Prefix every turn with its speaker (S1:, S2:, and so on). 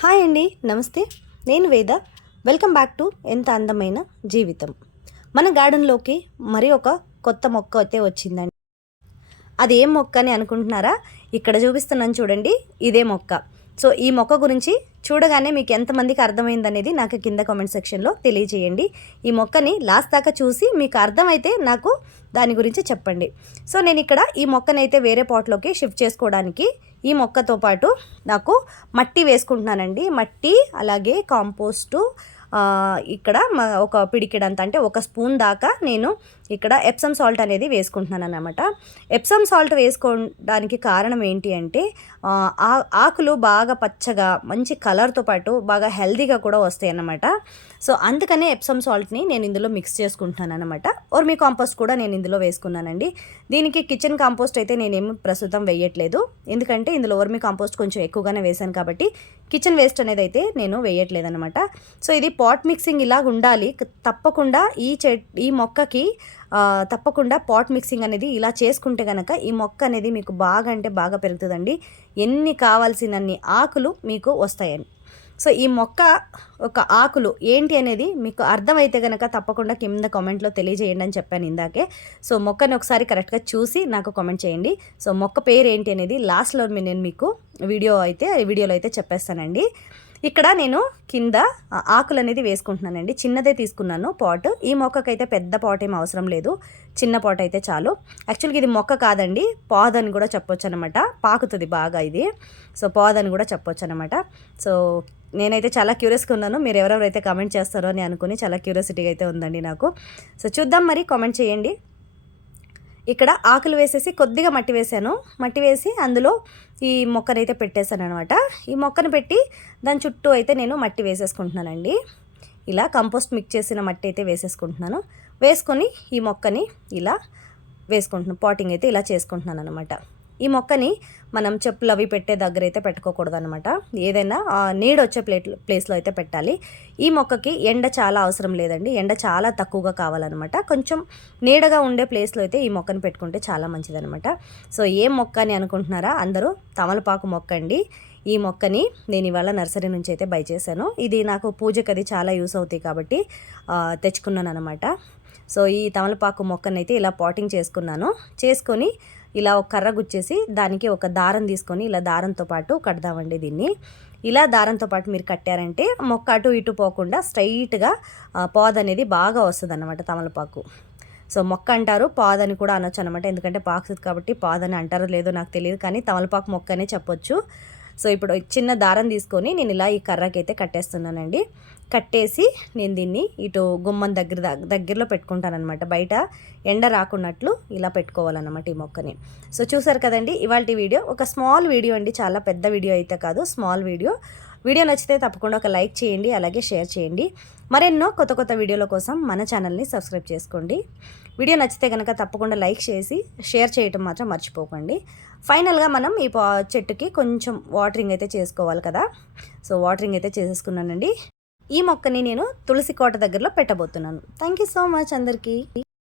S1: Hi అండి నమస్తే. నేను వేద. వెల్కమ్ బ్యాక్ టు ఎంత అందమైన జీవితం. మన గార్డెన్లోకి మరి ఒక కొత్త మొక్క అయితే వచ్చిందండి. అది ఏం మొక్క అని అనుకుంటున్నారా? ఇక్కడ చూపిస్తున్నాను చూడండి ఇదే మొక్క. సో ఈ మొక్క గురించి చూడగానే మీకు ఎంతమందికి అర్థమైందనేది నాకు కింద కామెంట్ సెక్షన్లో తెలియజేయండి. ఈ మొక్కని లాస్ట్ దాకా చూసి మీకు అర్థమైతే నాకు దాని గురించి చెప్పండి. సో నేను ఇక్కడ ఈ మొక్కనైతే వేరే పాట్లోకి షిఫ్ట్ చేసుకోవడానికి ఈ మొక్కతో పాటు నాకు మట్టి వేసుకుంటున్నానండి. మట్టి అలాగే కాంపోస్టు ఇక్కడ మా ఒక పిడికిడంత అంటే ఒక స్పూన్ దాకా నేను ఇక్కడ ఎప్సమ్ సాల్ట్ అనేది వేసుకుంటున్నాను అనమాట ఎప్సమ్ సాల్ట్ వేసుకోవడానికి కారణం ఏంటి అంటే ఆ, ఆకులు బాగా పచ్చగా మంచి కలర్తో పాటు బాగా హెల్దీగా కూడా వస్తాయి అన్నమాట సో అందుకనే ఎప్సమ్ సాల్ట్ని నేను ఇందులో మిక్స్ చేసుకుంటున్నాను అనమాట మీ కాంపోస్ట్ కూడా నేను ఇందులో వేసుకున్నానండి. దీనికి కిచెన్ కాంపోస్ట్ అయితే నేనేమి ప్రస్తుతం వేయట్లేదు. ఎందుకంటే ఇందులో ఓర్మి కాంపోస్ట్ కొంచెం ఎక్కువగానే వేశాను కాబట్టి కిచెన్ వేస్ట్ అనేది అయితే నేను వేయట్లేదు అనమాట సో ఇది పాట్ మిక్సింగ్ ఇలాగ ఉండాలి. తప్పకుండా ఈ చె ఈ మొక్కకి తప్పకుండా పాట్ మిక్సింగ్ అనేది ఇలా చేసుకుంటే కనుక ఈ మొక్క అనేది మీకు బాగా అంటే బాగా పెరుగుతుందండి. ఎన్ని కావాల్సినన్ని ఆకులు మీకు వస్తాయని సో ఈ మొక్క ఒక ఆకులు ఏంటి అనేది మీకు అర్థమైతే కనుక తప్పకుండా కింద కామెంట్లో తెలియజేయండి అని చెప్పాను ఇందాకే. సో మొక్కని ఒకసారి కరెక్ట్గా చూసి నాకు కామెంట్ చేయండి. సో మొక్క పేరు ఏంటి అనేది లాస్ట్లో మీ- నేను మీకు వీడియో అయితే వీడియోలో అయితే చెప్పేస్తానండి. ఇక్కడ నేను కింద ఆకులు అనేది వేసుకుంటున్నానండి. చిన్నదే తీసుకున్నాను పాట్. ఈ మొక్కకైతే పెద్ద పాట్ ఏం అవసరం లేదు. చిన్న పాట్ అయితే చాలు. యాక్చువల్గా ఇది మొక్క కాదండి. పాద్ అని కూడా చెప్పొచ్చు అనమాట పాకుతుంది బాగా ఇది. సో పాద్ అని కూడా చెప్పొచ్చు అనమాట సో నేనైతే చాలా క్యూరియస్గా ఉన్నాను. మీరు ఎవరెవరైతే కమెంట్ చేస్తారో అని అనుకుని చాలా క్యూరియాసిటీగా అయితే ఉందండి నాకు. సో చూద్దాం మరి కామెంట్ చేయండి. ఇక్కడ ఆకులు వేసేసి కొద్దిగా మట్టి వేసాను. మట్టి వేసి అందులో ఈ మొక్కనైతే పెట్టేశాను అనమాట ఈ మొక్కను పెట్టి దాని చుట్టూ అయితే నేను మట్టి వేసేసుకుంటున్నానండి. ఇలా కంపోస్ట్ మిక్స్ చేసిన మట్టి అయితే వేసేసుకుంటున్నాను. వేసుకొని ఈ మొక్కని ఇలా వేసుకుంటున్నాను. పాటింగ్ అయితే ఇలా చేసుకుంటున్నాను అనమాట ఈ మొక్కని మనం చెప్పులు అవి పెట్టే దగ్గర అయితే పెట్టుకోకూడదు అనమాట ఏదైనా నీడ వచ్చే ప్లేట్ ప్లేస్లో అయితే పెట్టాలి. ఈ మొక్కకి ఎండ చాలా అవసరం లేదండి. ఎండ చాలా తక్కువగా కావాలన్నమాట. కొంచెం నీడగా ఉండే ప్లేస్లో అయితే ఈ మొక్కని పెట్టుకుంటే చాలా మంచిదనమాట సో ఏ మొక్క అని అనుకుంటున్నారా? అందరూ తమలపాకు మొక్క అండి. ఈ మొక్కని నేను ఇవాళ నర్సరీ నుంచి అయితే బై చేశాను. ఇది నాకు పూజకి అది చాలా యూస్ అవుతాయి కాబట్టి తెచ్చుకున్నాను అనమాట సో ఈ తమలపాకు మొక్కనైతే ఇలా పాటింగ్ చేసుకున్నాను. చేసుకొని ఇలా ఒక కర్ర గుచ్చేసి దానికి ఒక దారం తీసుకొని ఇలా దారంతో పాటు కడదామండి దీన్ని. ఇలా దారంతో పాటు మీరు కట్టారంటే మొక్క అటు ఇటు పోకుండా స్ట్రైట్గా పాద్ అనేది బాగా వస్తుంది అనమాట తమలపాకు. సో మొక్క అంటారు పాదని కూడా అనొచ్చు అనమాట ఎందుకంటే పాకుతుంది కాబట్టి పాదని అంటారో లేదో నాకు తెలియదు కానీ తమలపాకు మొక్క అనే చెప్పొచ్చు. సో ఇప్పుడు చిన్న దారం తీసుకొని నేను ఇలా ఈ కర్రకి అయితే కట్టేస్తున్నానండి. కట్టేసి నేను దీన్ని ఇటు గుమ్మం దగ్గర దగ్గరలో పెట్టుకుంటానమాట బయట ఎండ రాకున్నట్లు ఇలా పెట్టుకోవాలన్నమాట ఈ మొక్కని. సో చూసారు కదండి ఇవాళ వీడియో ఒక స్మాల్ వీడియో అండి చాలా పెద్ద వీడియో అయితే కాదు స్మాల్ వీడియో. వీడియో నచ్చితే తప్పకుండా ఒక లైక్ చేయండి అలాగే షేర్ చేయండి. మరెన్నో కొత్త కొత్త వీడియోల కోసం మన ఛానల్ని సబ్స్క్రైబ్ చేసుకోండి. వీడియో నచ్చితే కనుక తప్పకుండా లైక్ చేసి షేర్ చేయటం మాత్రం మర్చిపోకండి. ఫైనల్గా మనం ఈ పా చెట్టుకి కొంచెం వాటరింగ్ అయితే చేసుకోవాలి కదా. సో వాటరింగ్ అయితే చేసేసుకున్నానండి. ఈ మొక్కని నేను తులసి కోట దగ్గరలో పెట్టబోతున్నాను. థ్యాంక్ యూ సో మచ్ అందరికీ.